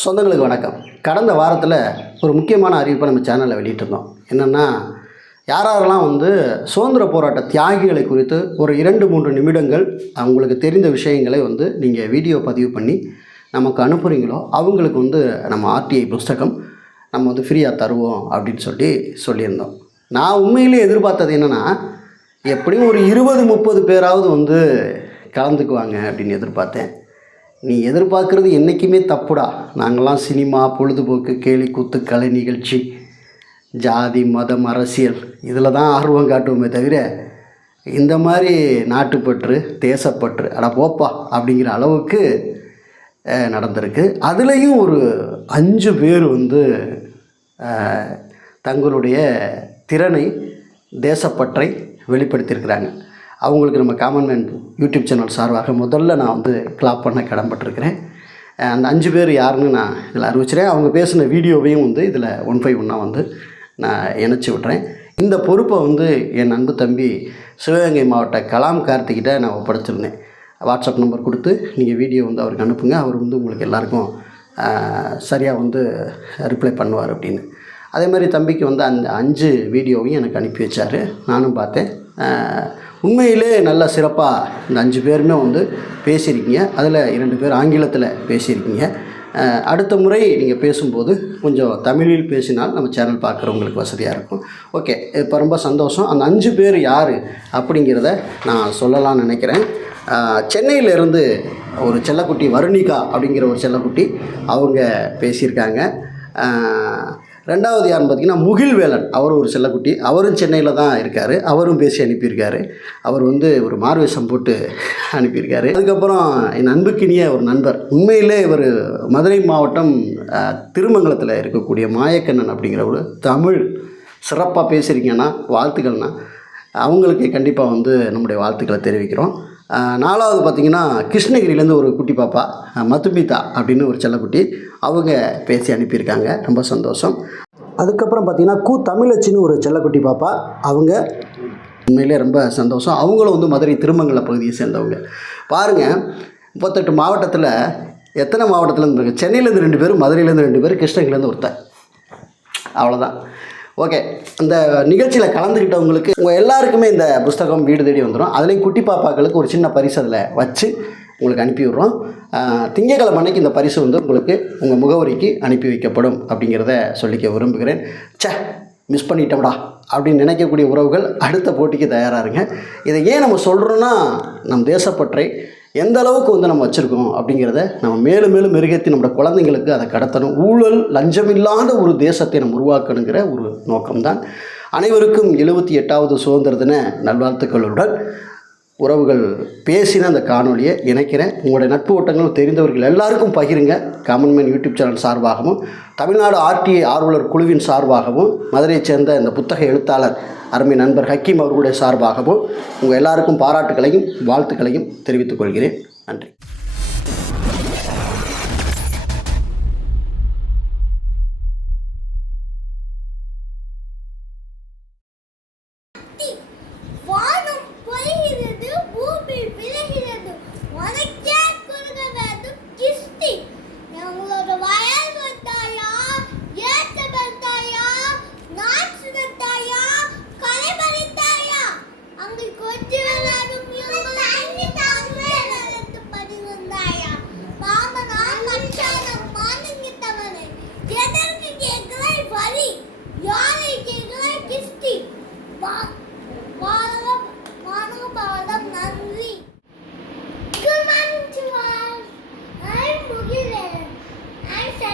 சொந்தங்களுக்கு வணக்கம். கடந்த வாரத்தில் ஒரு முக்கியமான அறிவிப்பை நம்ம சேனலில் வெளியிட்டிருந்தோம். என்னென்னா யாரெல்லாம் வந்து சுதந்திர போராட்ட தியாகிகளை குறித்து ஒரு இரண்டு மூன்று நிமிடங்கள் அவங்களுக்கு தெரிந்த விஷயங்களை வந்து நீங்கள் வீடியோ பதிவு பண்ணி நமக்கு அனுப்புகிறீங்களோ அவங்களுக்கு வந்து நம்ம ஆர்டிஐ புஸ்தகம் நம்ம வந்து ஃப்ரீயாக தருவோம் அப்படின்னு சொல்லி சொல்லியிருந்தோம். நான் உண்மையிலேயே எதிர்பார்த்தது என்னென்னா எப்படியும் ஒரு இருபது முப்பது பேராவது வந்து கலந்துக்குவாங்க அப்படின்னு எதிர்பார்த்தேன். நீ எதிர்பார்க்குறது என்றைக்குமே தப்புடா. நாங்கள்லாம் சினிமா பொழுதுபோக்கு கேலிக்கூத்து கலை நிகழ்ச்சி ஜாதி மதம் அரசியல் இதில் தான் ஆர்வம் காட்டுவோமே தவிர இந்த மாதிரி நாட்டுப்பற்று தேசப்பற்று அட போப்பா அப்படிங்கிற அளவுக்கு நடந்திருக்கு. அதுலேயும் ஒரு அஞ்சு பேர் வந்து தங்களுடைய திறனை தேசப்பற்றை வெளிப்படுத்தியிருக்கிறாங்க. அவங்களுக்கு நம்ம காமன் மேன் யூடியூப் சேனல் சார்பாக முதல்ல நான் வந்து கிளாப் பண்ண கடன்பட்டிருக்கிறேன். அந்த அஞ்சு பேர் யாருன்னு நான் இதில் அறிவிச்சிறேன். அவங்க பேசின வீடியோவையும் வந்து இதில் ஒன் ஃபைவ் ஒன்னாக வந்து நான் இணைச்சி விட்றேன் இந்த பொறுப்பை வந்து என் அன்பு தம்பி சிவகங்கை மாவட்ட கலாம் கார்த்திகிட்ட நான் ஒப்படைச்சிருந்தேன். வாட்ஸ்அப் நம்பர் கொடுத்து நீங்கள் வீடியோ வந்து அவருக்கு அனுப்புங்க. அவர் வந்து உங்களுக்கு எல்லாருக்கும் சரியாக வந்து ரிப்ளை பண்ணுவார் அப்படின்னு. அதே மாதிரி தம்பிக்கு வந்து அந்த அஞ்சு வீடியோவையும் எனக்கு அனுப்பி வச்சார். நானும் பார்த்தேன். உண்மையிலே நல்ல சிறப்பாக இந்த அஞ்சு பேருமே வந்து பேசியிருக்கீங்க. அதில் இரண்டு பேர் ஆங்கிலத்தில் பேசியிருக்கீங்க. அடுத்த முறை நீங்கள் பேசும்போது கொஞ்சம் தமிழில் பேசினால் நம்ம சேனல் பார்க்குறவங்களுக்கு வசதியாக இருக்கும். ஓகே இப்போ ரொம்ப சந்தோஷம். அந்த அஞ்சு பேர் யார் அப்படிங்கிறத நான் சொல்லலாம்னு நினைக்கிறேன். சென்னையிலேருந்து ஒரு செல்லக்குட்டி வருணிகா அப்படிங்கிற ஒரு செல்லக்குட்டி அவங்க பேசியிருக்காங்க. ரெண்டாவது யாருன்னு பார்த்தீங்கன்னா முகில்வேலன் அவர் ஒரு செல்லக்குட்டி. அவரும் சென்னையில் தான் இருக்கார். அவரும் பேசி அனுப்பியிருக்காரு. அவர் வந்து ஒரு மார்வேஷம் போட்டு அனுப்பியிருக்காரு. அதுக்கப்புறம் என் அன்புக்கினிய ஒரு நண்பர். உண்மையிலே இவர் மதுரை மாவட்டம் திருமங்கலத்தில் இருக்கக்கூடிய மாயக்கண்ணன் அப்படிங்கிற ஒரு தமிழ் சிறப்பாக பேசுகிறீங்கன்னா வாழ்த்துக்கள்னா அவங்களுக்கு கண்டிப்பாக வந்து நம்முடைய வாழ்த்துக்களை தெரிவிக்கிறோம். நாலாவது பார்த்திங்கன்னா கிருஷ்ணகிரியிலேருந்து ஒரு குட்டி பாப்பா மதுமிதா அப்படின்னு ஒரு செல்லக்குட்டி. அவங்க பேசி அனுப்பியிருக்காங்க. ரொம்ப சந்தோஷம். அதுக்கப்புறம் பார்த்திங்கன்னா கு தமிழச்சின்னு ஒரு செல்லக்குட்டி பாப்பா. அவங்க உண்மையிலே ரொம்ப சந்தோஷம். அவங்களும் வந்து மதுரை திருமங்கல பகுதியை சேர்ந்தவங்க. பாருங்கள் முப்பத்தெட்டு மாவட்டத்தில் எத்தனை மாவட்டத்துலேருந்து இருந்து சென்னையிலேருந்து ரெண்டு பேர் மதுரையிலேருந்து ரெண்டு பேர் கிருஷ்ணகிரிலேருந்து ஒருத்தர் அவ்வளோதான் ஓகே இந்த நிகழ்ச்சியில் கலந்துக்கிட்டவங்களுக்கு உங்கள் எல்லாருக்குமே இந்த புஸ்தகம் வீடு தேடி வந்துடும் அதுலேயும் குட்டி பாப்பாக்களுக்கு ஒரு சின்ன பரிசு அதில் வச்சு உங்களுக்கு அனுப்பி விட்றோம். திங்கட்கிழமை அன்னைக்கு இந்த பரிசு வந்து உங்களுக்கு உங்கள் முகவரிக்கு அனுப்பி வைக்கப்படும் அப்படிங்கிறத சொல்லிக்க விரும்புகிறேன். ச்சே மிஸ் பண்ணிட்டோம்டா அப்படின்னு நினைக்கக்கூடிய உறவுகள் அடுத்த போட்டிக்கு தயாராக இருங்க. இதை ஏன் நம்ம சொல்கிறோன்னா நம் தேசப்பற்றை எந்த அளவுக்கு வந்து நம்ம வச்சுருக்கோம் அப்படிங்கிறத நம்ம மேலும் மேலும் மெருகேற்றி நம்மளோட குழந்தைங்களுக்கு அதை கடத்தணும். ஊழல் லஞ்சமில்லாத ஒரு தேசத்தை நம்ம உருவாக்கணுங்கிற ஒரு நோக்கம்தான். அனைவருக்கும் எழுபத்தி எட்டாவது சுதந்திர தின நல்வாழ்த்துக்களுடன் உறவுகள் பேசின அந்த காணொலியை இணைக்கிறேன். உங்களுடைய நட்பு வட்டங்களும் தெரிந்தவர்கள் எல்லாருக்கும் பகிருங்க. காமன்மேன் யூடியூப் சேனல் சார்பாகவும் தமிழ்நாடு ஆர்டிஐ ஆர்வலர் குழுவின் சார்பாகவும் மதுரையைச் சேர்ந்த இந்த புத்தக எழுத்தாளர் அருமை நண்பர் ஹக்கீம் அவர்களுடைய சார்பாகவும் உங்கள் எல்லாருக்கும் பாராட்டுகளையும் வாழ்த்துக்களையும் தெரிவித்துக் கொள்கிறேன். நன்றி.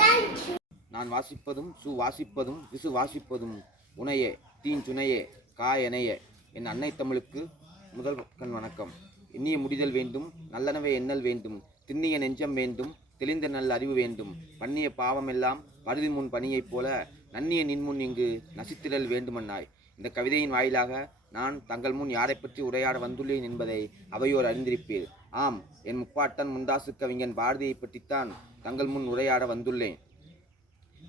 தேங்க்யூ நான் வாசிப்பதும் சு வாசிப்பதும் விசு வாசிப்பதும் உனையே தீன் துணையே காயனைய என் அன்னை தமிழுக்கு முதல் கண் வணக்கம். இனிய முடிதல் வேண்டும் நல்லனவே எண்ணல் வேண்டும். திண்ணிய நெஞ்சம் வேண்டும் தெளிந்த நல்ல அறிவு வேண்டும். பண்ணிய பாவமெல்லாம் பருதி முன் பணியைப் போல நன்னிய நின்முன் இங்கு நசித்திடல் வேண்டுமன்னாய். இந்த கவிதையின் வாயிலாக நான் தங்கள் முன் யாரை பற்றி உரையாட வந்துள்ளேன் என்பதை அவையோர் அறிந்திருப்பீர். ஆம் என் முப்பாட்டன் முண்டாசு கவிஞன் பாரதியை பற்றித்தான் தங்கள் முன் உரையாட வந்துள்ளேன்.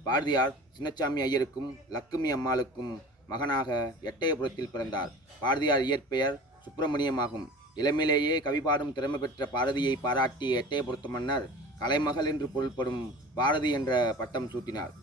பாரதியார் சின்னச்சாமி ஐயருக்கும் லக்குமி அம்மாளுக்கும் மகனாக எட்டயபுரத்தில் பிறந்தார். பாரதியார் இயற்பெயர் சுப்பிரமணியமாகும். இளமையிலேயே கவி பாடும் திறமை பெற்ற பாரதியை பாராட்டி எட்டயபுரத்து மன்னர் கலைமகள் என்று பொருள்படும் பாரதி என்ற பட்டம் சூட்டினார்.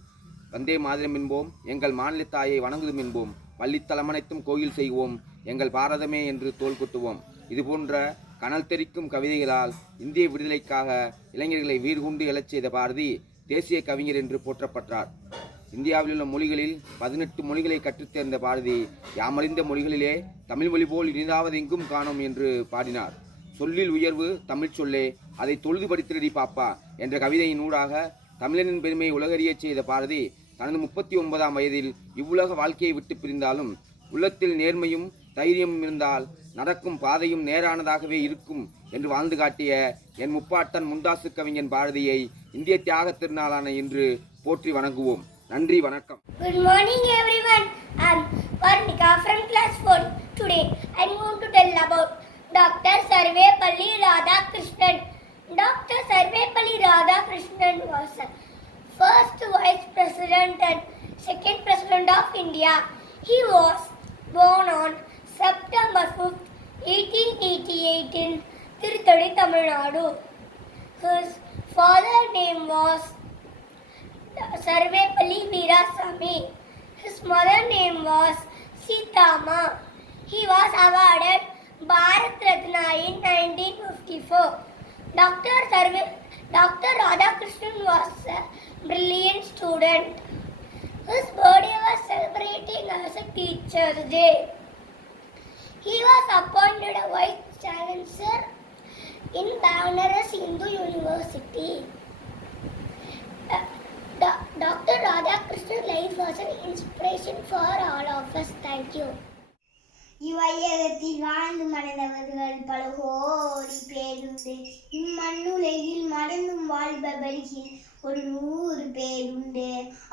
வந்தே மாதிரம் என்போம் எங்கள் மாநில தாயை வணங்குதும் என்போம் பள்ளித்தலமனைத்தும் கோயில் செய்வோம் எங்கள் பாரதமே என்று தோல் குட்டுவோம். இதுபோன்ற கனல் தெரிக்கும் கவிதைகளால் இந்திய விடுதலைக்காக இளைஞர்களை வீர்கொண்டு எழச் செய்த பாரதி தேசிய கவிஞர் என்று போற்றப்பட்டார். இந்தியாவில் உள்ள மொழிகளில் பதினெட்டு மொழிகளை கற்றுத்தேர்ந்த பாரதி யாமறிந்த மொழிகளிலே தமிழ் மொழி போல் இனிதாவது எங்கும் காணோம் என்று பாடினார். சொல்லில் உயர்வு தமிழ் சொல்லே அதை தொழுது படித்திரடி பாப்பா என்ற கவிதையின் ஊடாக தமிழனின் பெருமையை உலகறியச் செய்த பாரதி தனது முப்பத்தி ஒன்பதாம் வயதில் இவ்வுலக வாழ்க்கையை விட்டு பிரிந்தாலும் உள்ளத்தில் நேர்மையும் தைரியமும் இருந்தால் நடக்கும் பாதையும் நேரானதாகவே இருக்கும் என்று வாழ்ந்து காட்டிய என் முப்பாட்டன் முண்டாசு கவிஞன் பாரதியை இந்திய தியாகத் திருநாளான இன்று போற்றி வணங்குவோம். நன்றி வணக்கம் Good morning everyone. I'm Varnika from class 4. Today I'm going to tell about Dr. Sarvepalli Radhakrishnan. Dr. Sarvepalli Radhakrishnan was the first vice president and second president of India. He was born on September 5th, 1888 in Tirthadi, Tamil Nadu. His father name was Sarvepalli Veerasamy. His mother name was Sitama. He was awarded Bharat Ratna in 1954. Dr. Sarve, Dr. Radhakrishnan was a brilliant student. His birthday was celebrating as a Teacher's Day. He was appointed a Vice Chancellor in Banaras Hindu University. பிடிக்கும் இவ்வையகத்தில் வாழ்ந்து மறைந்தவர்கள் பல கோடி பேருண்டு. இம்மண்ணுலகில் மறந்தும் வாழ்பவர்கள் ஒரு நூறு பேருண்டு.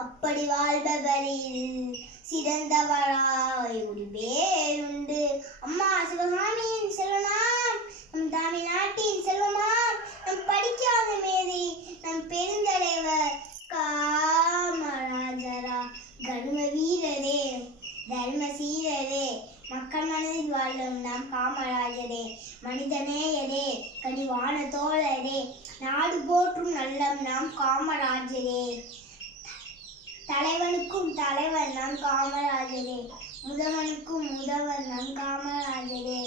அப்படி வாழ்பவரில் சிறந்தவராய் ஒரு பேருண்டு. அம்மா சிவகாமியின் செல்வனாம் நம் தமிழ்நாட்டின் செல்வமாம். நம் படிக்காத மேதை நம் பெருந்தலைவர் காமராஜரா கர்ம வீரரே தர்ம சீரரே மக்கள் மனதில் நான் நாம் காமராஜரே மனிதநேயரே கனிவான தோழரே நாடு போற்றும் நல்லம் நாம் காமராஜரே. தலைவனுக்கும் தலைவர் நாம் காமராஜரே முதவனுக்கும் முதவர் நம் காமராஜரே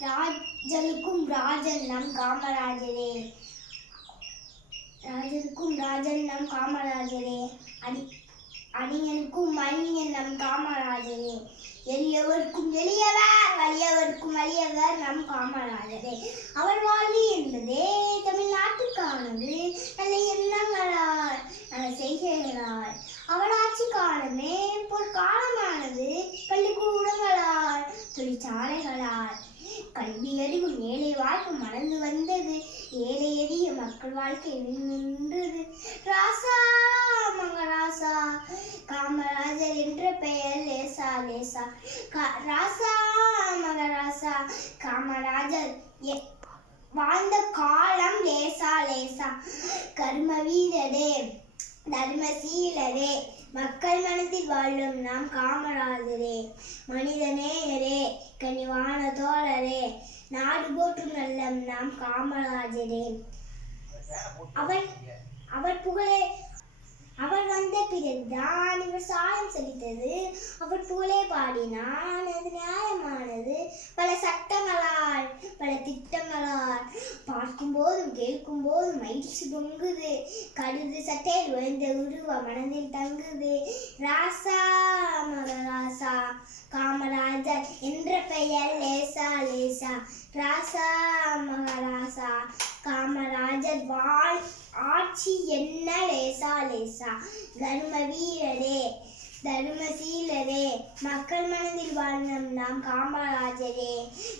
ராஜனுக்கும் ராஜன் நாம் காமராஜரே. ராஜனுக்கும் ராஜன் நாம் காமராஜரே. அடி அணியனுக்கும் மணியன் நம் காமராஜரே எளியவர்க்கும் எளியவர் வலியவர்க்கும் வலியவர் நம் காமராஜரே. அவர் வாழ்வு என்பதே தமிழ்நாட்டுக்கானது. நல்ல எண்ணங்களால் நல்ல செய்கைகளால். அவர் ஆட்சி காலமே பொற்காலமானது. பள்ளிக்கூடங்களால் தொழிற்சாலைகளால். கல்வி அறிவும் ஏழை வாழ்வு மறந்து வந்தது. ஏழை எளிய மக்கள் வாழ்க்கை நின்றது. ராசா காமராஜர் என்ற பெயர் லேசா லேசா. ராசா மகராசா. காமராஜர் வாழ்ந்த காலம் லேசா லேசா. கர்ம வீரரே தர்மசீலரே. மக்கள் மனத்தில் வாழும் நாம் காமராஜரே. மனிதநேயரே கனிவான தோழரே. நாடு போற்றும் நல்லம் நாம் காமராஜரே. அவர் அவர் புகழே அவர் வந்த பிறகுதான் இவர் சாயம் செலுத்தது அவர் போலே பாடினான். அது நியாயமானது. பல சட்டங்களால் பல திட்டங்களால். பார்க்கும் போதும் கேட்கும் போதும் மகிழ்ச்சி பொங்குது. கடுது சட்டையில் உழைந்த உருவ மனதில் தங்குது. ராசா மகராசா காமராஜர் என்ற பெயர் லேசா லேசா. ராசா மகாராசா காமராஜர் வாழ் ஆட்சி என்ன லேசா? லேசா தர்ம வீரரே தர்மசீலரே மக்கள் மனதில் வாழ்ந்தம் நாம் காமராஜரே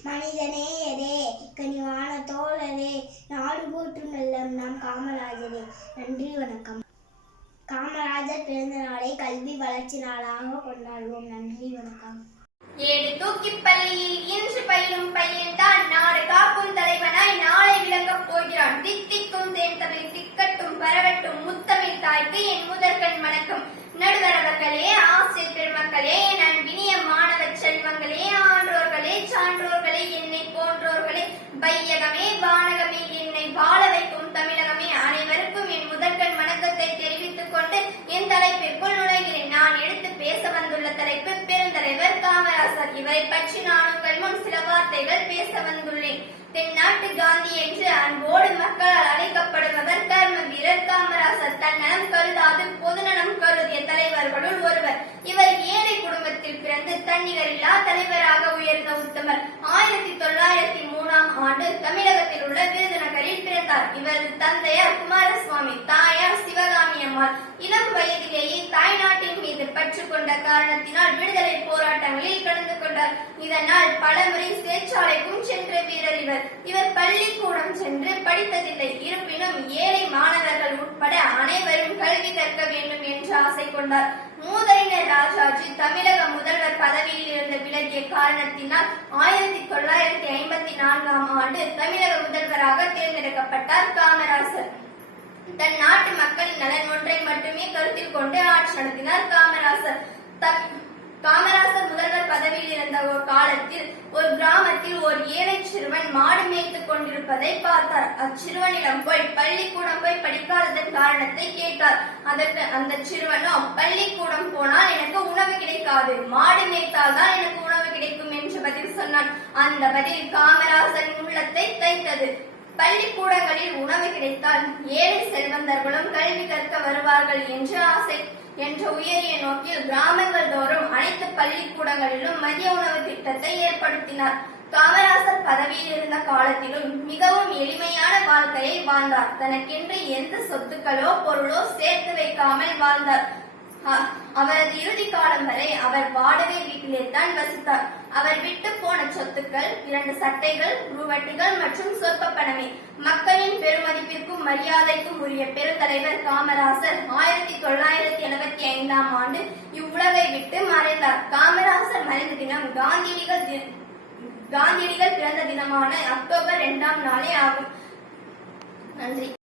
மனிதநேயரே கனிவான தோழரே நாடு போற்றும் நல்லம் நாம் காமராஜரே. நன்றி வணக்கம். காமராஜர் பிறந்த நாளை கல்வி வளர்ச்சி நாளாக கொண்டாடுவோம். நன்றி வணக்கம். ஏடு தூக்கி பள்ளியில் இன்று பயிலும் பையன் தான் நாடு காக்கும் தலைவனாய் இவரை பற்றி நானும் உங்கள் சில வார்த்தைகள் பேச வந்துள்ளேன். தென்னாட்டு காந்தி என்று அன்போடு மக்களால் அழைக்கப்படுபவர் தர்ம வீரர் காமராசர். தன்னலம் கருதாது பொதுநலம் கருதிய தலைவர்களுள் ஒருவர். இவர் ஏழை குடும்பத்தில் பிறந்து தன்னிகரில்லா தலைவராக உயர்ந்த உத்தமர். ஆயிரத்தி தொள்ளாயிரத்தி மூணாம் ஆண்டு தமிழகத்தில் உள்ள விருதுநகரில் பிறந்தார். இவரது தந்தையார் குமாரசுவாமி தாயார் சிவகாமி அம்மாள். இளம் வயது கொண்ட காரணத்தினால் விடுதலை போராட்டங்களில் கலந்து கொண்டார். இதனால் பலமுறை சிறைச்சாலைக்கும் சென்ற வீரர் இவர். இவர் பள்ளிக்கூடம் சென்று படித்ததில்லை. இருப்பினும் ஏழை மாணவர்கள் உட்பட அனைவரும் கல்வி கற்க வேண்டும் என்று ஆசை கொண்டார். மூதறிஞர் ராஜாஜி தமிழக முதல்வர் பதவியில் இருந்து விலகிய காரணத்தினால் ஆயிரத்தி தொள்ளாயிரத்தி ஐம்பத்தி நான்காம் ஆண்டு தமிழக முதல்வராக தேர்ந்தெடுக்கப்பட்டார் காமராசர். தன் நாட்டு மக்களின் நலன் ஒன்றை மட்டுமே கருத்தில் கொண்டு ஆட்சி நடத்தினார் காமராசர். காமராசர் முதல்வர் பதவியில் இருந்த ஒரு காலத்தில் ஒரு கிராமத்தில் ஒரு ஏழை சிறுவன் மாடு மேய்த்துக் கொண்டிருப்பதை பார்த்தார். அச்சிறுவனிடம் போய் பள்ளிக்கூடம் போய் படிக்காததன் காரணத்தை கேட்டார். அதற்கு அந்த சிறுவனோ பள்ளிக்கூடம் போனால் எனக்கு உணவு கிடைக்காது. மாடு மேய்த்தால் தான் எனக்கு உணவு கிடைக்கும் என்று பதில் சொன்னான். அந்த பதில் காமராசரின் உள்ளத்தை தைத்தது. பள்ளிக்கூடங்களில் உணவு கிடைத்தால் ஏழை செல்வந்தர்களும் கல்வி கற்க வருவார்கள் என்று ஆசை என்ற உயரிய நோக்கில் கிராமங்கள் தோறும் அனைத்து பள்ளிக்கூடங்களிலும் மதிய உணவு திட்டத்தை ஏற்படுத்தினார். காமராசர் பதவியில் இருந்த காலத்திலும் மிகவும் எளிமையான வாழ்க்கையை வாழ்ந்தார். தனக்கென்று எந்த சொத்துக்களோ பொருளோ சேர்த்து வைக்காமல் வாழ்ந்தார். அவரது இறுதி காலம் வரை அவர் வாடகை வீட்டிலே தான் வசித்தார். அவர் விட்டு போன சொத்துக்கள் இரண்டு சட்டைகள் ரூவட்டிகள் மற்றும் சொற்ப பணமே மக்களின் பெருமதிப்பிற்கும் மரியாதைக்கும் உரிய பெருந்தலைவர் காமராசர் ஆயிரத்தி தொள்ளாயிரத்தி எழுபத்தி ஐந்தாம் ஆண்டு இவ்வுலகை விட்டு மறைந்தார். காமராசர் மறைந்த தினம் காந்தியடிகள் தி- காந்தியடிகள் பிறந்த தினமான அக்டோபர் இரண்டாம் நாளே ஆகும். நன்றி.